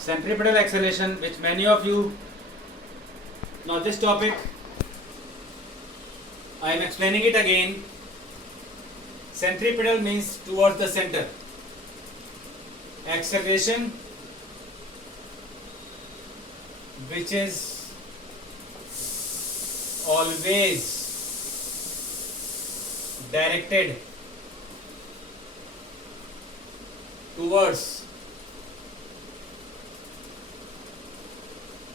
Centripetal acceleration, which many of you know this topic. I am explaining it again. Centripetal means towards the center. Acceleration, which is always directed towards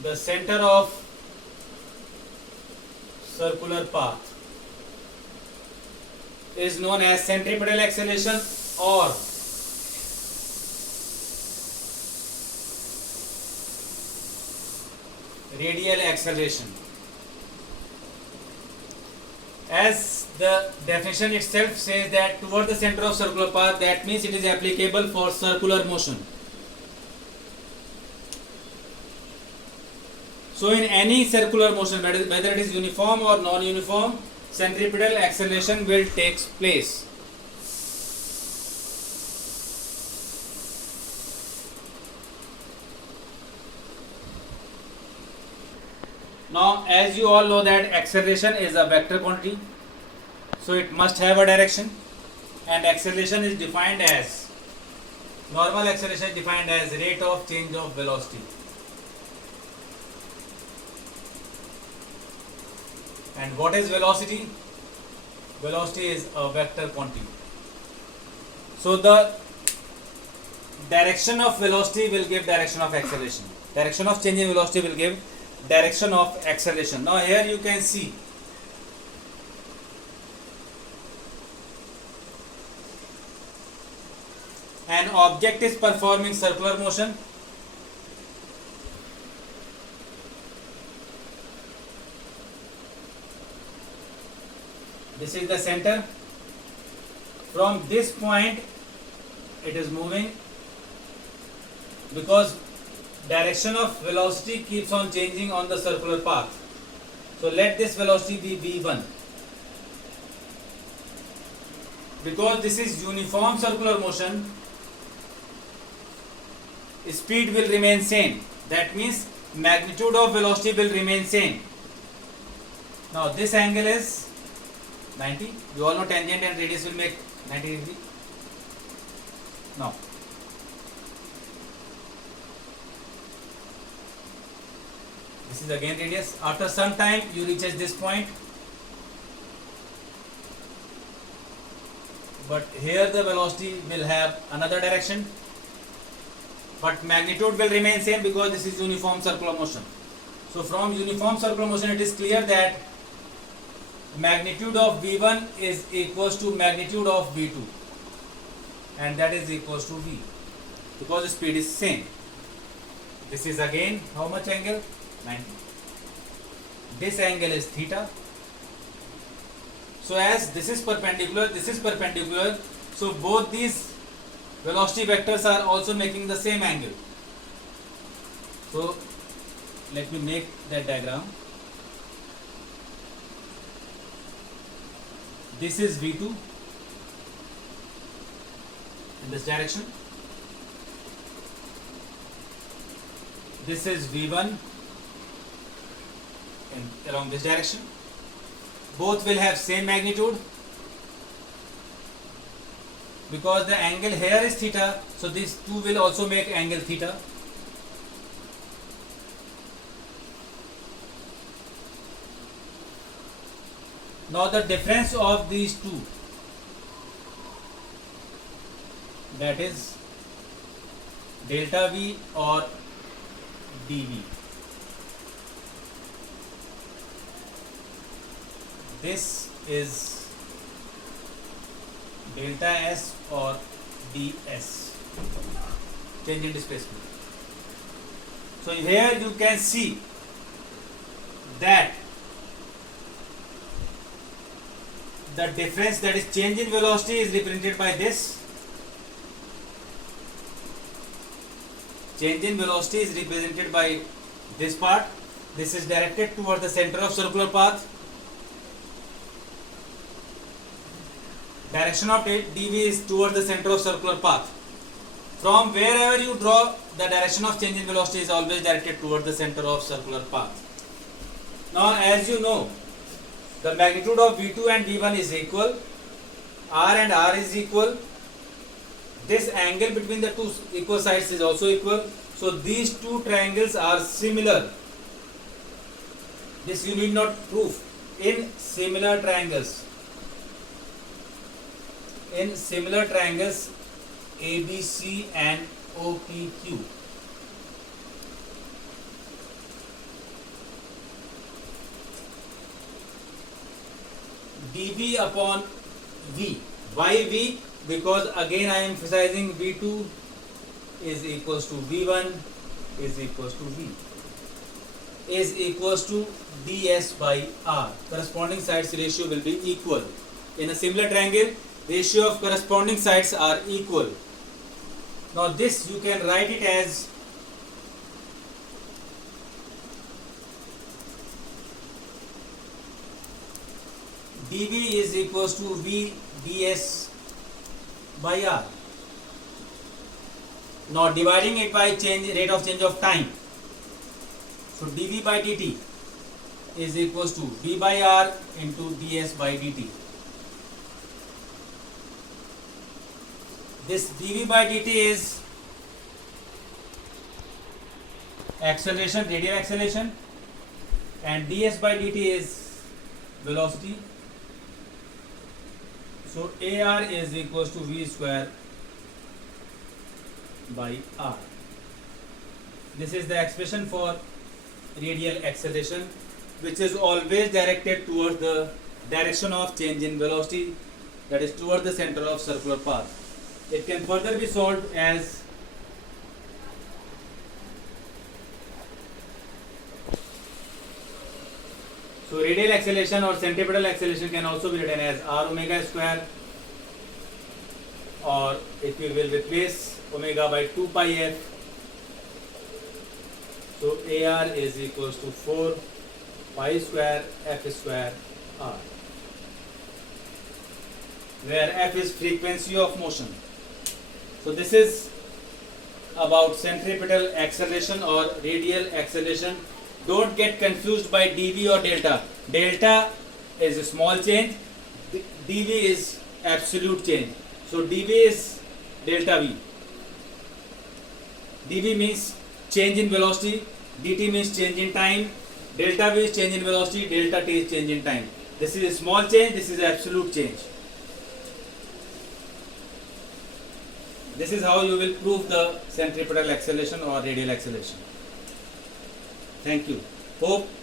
the center of circular path, is known as centripetal acceleration or radial acceleration. As the definition itself says that toward the center of circular path, that means it is applicable for circular motion. So in any circular motion, whether it is uniform or non-uniform, centripetal acceleration will take place. Now, as you all know that acceleration is a vector quantity, so it must have a direction, and acceleration is defined as, normal acceleration is defined as rate of change of velocity. And what is velocity? Velocity is a vector quantity. So the direction of velocity will give direction of acceleration. Direction of change in velocity will give direction of acceleration. Now here you can see an object is performing circular motion. This is the center. From this point it is moving because direction of velocity keeps on changing on the circular path. So let this velocity be v1. Because this is uniform circular motion, speed will remain same. That means magnitude of velocity will remain same. Now this angle is 90. You all know tangent and radius will make 90 degree. Now this is again radius. After some time you reaches this point, but here the velocity will have another direction, but magnitude will remain same because this is uniform circular motion. So from uniform circular motion it is clear that magnitude of v1 is equals to magnitude of v2, and that is equals to v, because the speed is same. This is again how much angle? 90. This angle is theta. So as this is perpendicular, so both these velocity vectors are also making the same angle. So let me make that diagram. This is v2 in this direction. This is v1 along this direction. Both will have same magnitude because the angle here is theta, so these two will also make angle theta. Now the difference of these two, that is delta v or dv. This is delta s or ds, change in displacement. So here you can see that the difference, that is change in velocity, is represented by this. Change in velocity is represented by this part. This is directed towards the center of circular path. Direction of dv is towards the center of circular path. from wherever you draw, the direction of change in velocity is always directed towards the center of circular path. Now as you know, the magnitude of V2 and V1 is equal, R and R is equal, this angle between the two equal sides is also equal, so these two triangles are similar. This you need not prove. In similar triangles ABC and OPQ, dV upon V. Why V? Because again I am emphasizing V2 is equals to V1 is equals to V is equals to ds by R. Corresponding sides ratio will be equal. In a similar triangle, ratio of corresponding sides are equal. Now this you can write it as dV is equals to V ds by R. Now dividing it by rate of change of time. So dV by dt is equals to V by R into ds by dt. This dV by dt is acceleration, radial acceleration, and ds by dt is velocity. So AR is equals to V square by R. This is the expression for radial acceleration, which is always directed towards the direction of change in velocity, that is towards the center of circular path. It can further be solved as so radial acceleration or centripetal acceleration can also be written as R omega square, or if you will replace omega by 2 pi f, so AR is equals to 4 pi square f square R, where f is frequency of motion. So this is about centripetal acceleration or radial acceleration. Don't get confused by dV or delta. Delta is a small change, dV is absolute change. So dV is delta V. dV means change in velocity, dt means change in time, delta V is change in velocity, delta t is change in time. This is a small change, this is absolute change. This is how you will prove the centripetal acceleration or radial acceleration. Thank you. Hope